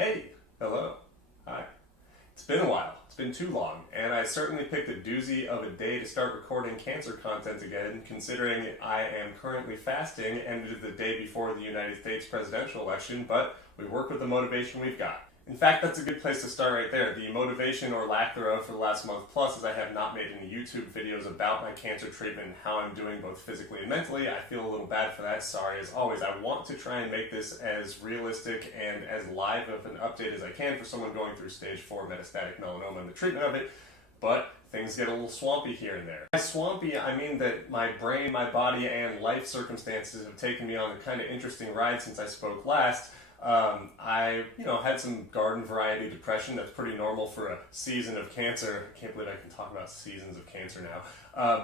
Hey, hello, hi. It's been a while, it's been too long, and I certainly picked a doozy of a day to start recording cancer content again, considering I am currently fasting and it is the day before the United States presidential election, but we work with the motivation we've got. In fact, that's a good place to start right there. The motivation or lack thereof for the last month plus is I have not made any YouTube videos about my cancer treatment and how I'm doing both physically and mentally. I feel a little bad for that, sorry as always. I want to try and make this as realistic and as live of an update as I can for someone going through stage 4 metastatic melanoma and the treatment of it, but things get a little swampy here and there. By swampy, I mean that my brain, my body, and life circumstances have taken me on a kind of interesting ride since I spoke last. I had some garden variety depression. That's pretty normal for a season of cancer. I can't believe I can talk about seasons of cancer now.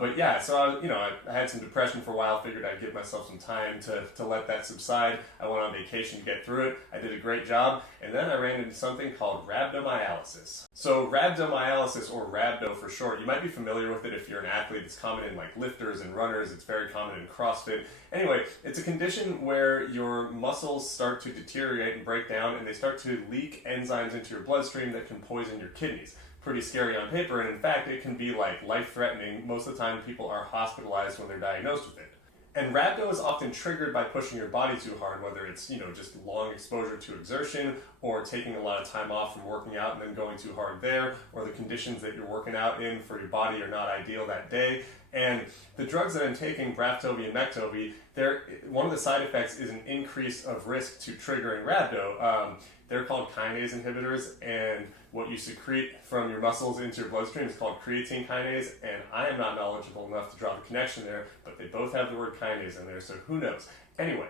But yeah, so I had some depression for a while, figured I'd give myself some time to let that subside. I went on vacation to get through it. I did a great job, and then I ran into something called rhabdomyolysis. So rhabdomyolysis, or rhabdo for short, you might be familiar with it if you're an athlete. It's common in like lifters and runners. It's very common in CrossFit. Anyway, it's a condition where your muscles start to deteriorate and break down, and they start to leak enzymes into your bloodstream that can poison your kidneys. Pretty scary on paper, and in fact it can be like life-threatening. Most of the time people are hospitalized when they're diagnosed with it. And rhabdo is often triggered by pushing your body too hard, whether it's just long exposure to exertion, or taking a lot of time off from working out and then going too hard there, or the conditions that you're working out in for your body are not ideal that day. And the drugs that I'm taking, Braftovi and Mektovi, one of the side effects is an increase of risk to triggering rhabdo. They're called kinase inhibitors, and what you secrete from your muscles into your bloodstream is called creatine kinase, and I am not knowledgeable enough to draw the connection there, but they both have the word kinase in there, so who knows. Anyway,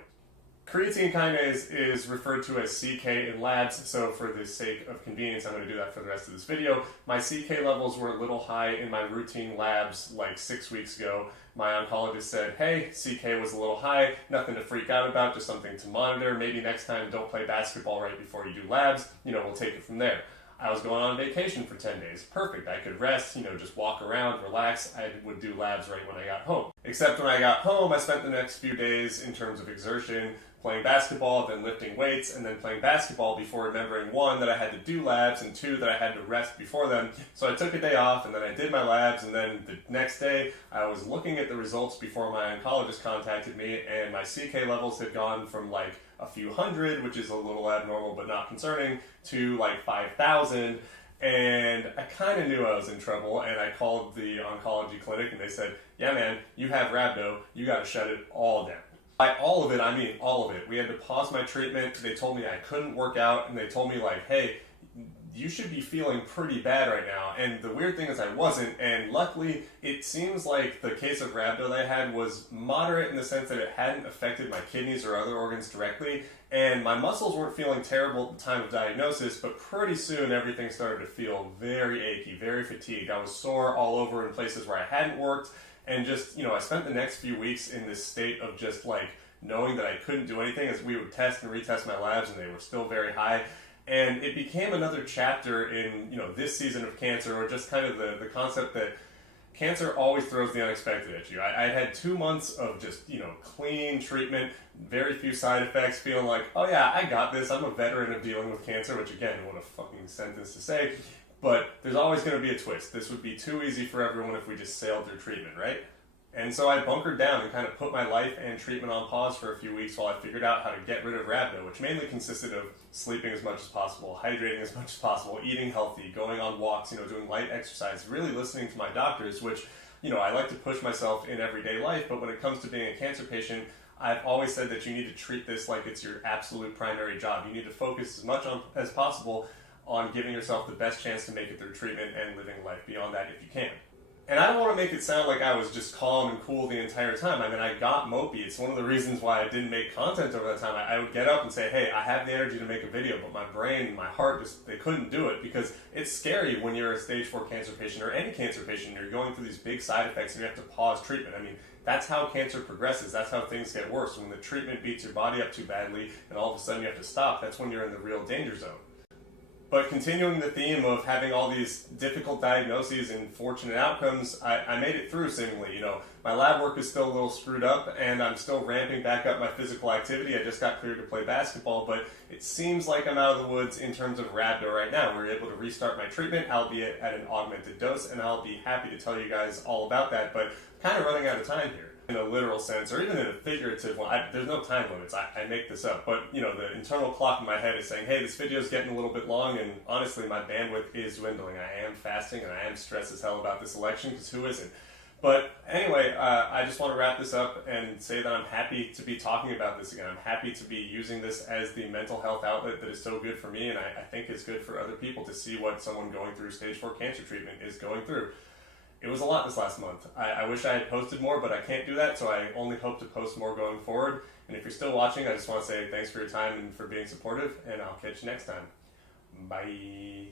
creatine kinase is referred to as CK in labs, so for the sake of convenience, I'm going to do that for the rest of this video. My CK levels were a little high in my routine labs like 6 weeks ago. My oncologist said, hey, CK was a little high, nothing to freak out about, just something to monitor. Maybe next time don't play basketball right before you do labs, we'll take it from there. I was going on vacation for 10 days. Perfect. I could rest, just walk around, relax. I would do labs right when I got home. Except when I got home, I spent the next few days in terms of exertion, playing basketball, then lifting weights, and then playing basketball before remembering, 1, that I had to do labs, and 2, that I had to rest before them. So I took a day off, and then I did my labs, and then the next day, I was looking at the results before my oncologist contacted me, and my CK levels had gone from like a few hundred, which is a little abnormal but not concerning, to like 5,000. And I kind of knew I was in trouble, and I called the oncology clinic, and they said, yeah man, you have rhabdo, you got to shut it all down. By all of it, I mean all of it. We had to pause my treatment. They told me I couldn't work out, and they told me like, hey, you should be feeling pretty bad right now. And the weird thing is I wasn't, and luckily it seems like the case of rhabdo that I had was moderate in the sense that it hadn't affected my kidneys or other organs directly, and my muscles weren't feeling terrible at the time of diagnosis, but pretty soon everything started to feel very achy, very fatigued. I was sore all over in places where I hadn't worked, and just, I spent the next few weeks in this state of just like knowing that I couldn't do anything as we would test and retest my labs, and they were still very high. And it became another chapter in, this season of cancer, or just kind of the concept that cancer always throws the unexpected at you. I had 2 months of just, clean treatment, very few side effects, feeling like, oh yeah, I got this. I'm a veteran of dealing with cancer, which again, what a fucking sentence to say. But there's always going to be a twist. This would be too easy for everyone if we just sailed through treatment, right? And so I bunkered down and kind of put my life and treatment on pause for a few weeks while I figured out how to get rid of rhabdo, which mainly consisted of sleeping as much as possible, hydrating as much as possible, eating healthy, going on walks, doing light exercise, really listening to my doctors, which, I like to push myself in everyday life, but when it comes to being a cancer patient, I've always said that you need to treat this like it's your absolute primary job. You need to focus as much as possible on giving yourself the best chance to make it through treatment and living life beyond that if you can. And I don't want to make it sound like I was just calm and cool the entire time. I mean, I got mopey. It's one of the reasons why I didn't make content over that time. I would get up and say, hey, I have the energy to make a video, but my brain and my heart they couldn't do it, because it's scary when you're a stage 4 cancer patient or any cancer patient. You're going through these big side effects and you have to pause treatment. I mean, that's how cancer progresses. That's how things get worse. When the treatment beats your body up too badly and all of a sudden you have to stop, that's when you're in the real danger zone. But continuing the theme of having all these difficult diagnoses and fortunate outcomes, I made it through seemingly. You know, my lab work is still a little screwed up, and I'm still ramping back up my physical activity. I just got cleared to play basketball, but it seems like I'm out of the woods in terms of Rhabdo right now. We're able to restart my treatment, albeit at an augmented dose, and I'll be happy to tell you guys all about that, but I'm kind of running out of time here. In a literal sense, or even in a figurative one, there's no time limits. I make this up, but you know, the internal clock in my head is saying, hey, this video is getting a little bit long, and honestly, my bandwidth is dwindling. I am fasting, and I am stressed as hell about this election, because who isn't? But anyway, I just want to wrap this up and say that I'm happy to be talking about this again. I'm happy to be using this as the mental health outlet that is so good for me, and I think is good for other people to see what someone going through stage 4 cancer treatment is going through. It was a lot this last month. I wish I had posted more, but I can't do that, so I only hope to post more going forward. And if you're still watching, I just want to say thanks for your time and for being supportive, and I'll catch you next time. Bye.